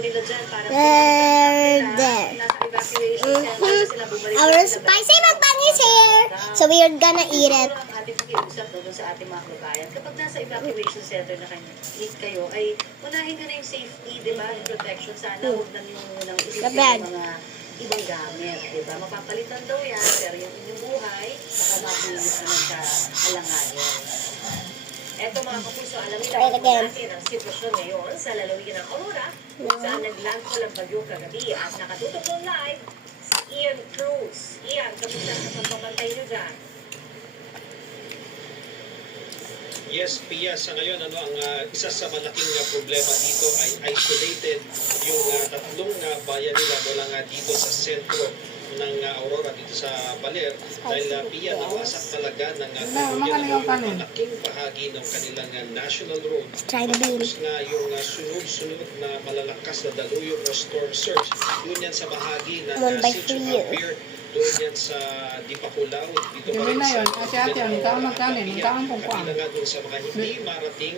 nila dyan para There. nasa evacuation center na sila bumalik. Our spicy mukbang is here. So we are gonna eat it. Ang ating pakiusap doon sa ating mga kababayan. Kapag nasa evacuation center na kayo, ay unahin nyo na yung safety, di ba? Yung protection. Sana huwag na nyo munang isipin yung mga ibang gamit, di ba? Mapapalitan daw yan, pero yung inyong buhay, baka mapulis na sa alanganin. Eto mga kapuso, alam niyo natin ang sitwasyon ngayon sa lalawigan ng Aurora, saan naglandfall ang bagyo kagabi at nakatutok on live si Ian Cruz. Ian, kamusta sa pagpapantay niyo dyan? Yes, Pia, sa ngayon, ang isa sa malaking problema dito ay isolated yung tatlong bayan nila mula nga dito sa sentro ng Aurora, dito sa Baler. Dahil Pia, nawasak talaga ng malaking bahagi ng kanilang national road. Tapos nga yung sunod-sunod na malalakas na daluyong o storm surge, yun yan sa bahagi ng Sitio Capier, doon yan sa Dipakulaw, dito pa rin sa kabila nga doon sa mga hindi marating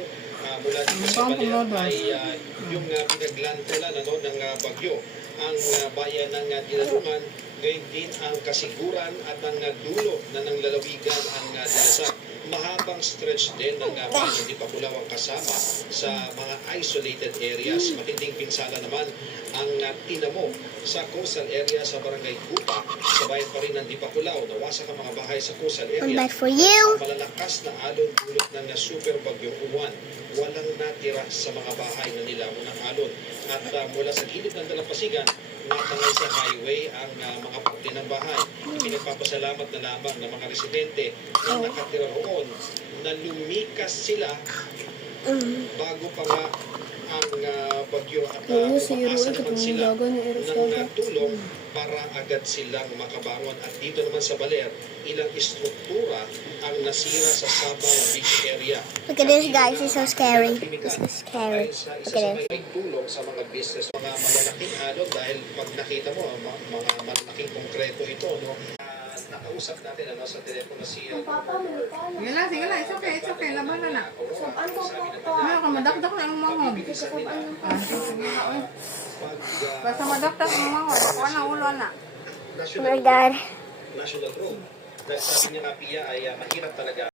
mula dito sa Baler ay yung pinaglantalan ng bagyo ang bayan ng Dinalungan, ngayon din ang kasiguran at ang dulo na ng lalawigan ang dinasak. Mahabang stretch din ng bayan ng Dipakulaw ang kasama sa mga isolated areas. Matinding pinsala naman ang tinamo sa coastal area sa barangay Kupa, sa bayan pa rin ng Dipakulaw. Nawasak ang mga bahay sa coastal area. Malalakas na alon dulot ng super bagyong Uwan. Walang natira sa mga bahay na nila unang alon. At mula sa gilid ng Dalampasigan, natangay sa highway ang mga parte ng bahay. Pinagpapasalamat na lamang ng mga residente na nakatira roon na lumikas sila bago pa nga ang bagyo at umaasa naman sila ng tulong para agad silang makabangon. At dito naman sa Baler, ilang istruktura ang nasira sa Sabang Beach area. Look at this, guys. It's so scary. This is scary. Look at this. May tulong sa mga business, mga malalaking alon dahil pag nakita mo, mga malalaking konkreto ito, no? Nakausap natin sa telepono si Sige lang, it's okay, laban na na. Ano ka, madakdak na ang mahon. Basta madakdak ang mahon, ako na ulo na. Oh my God. National Road. Dahil sabi niya nga Pia ay mahirap talaga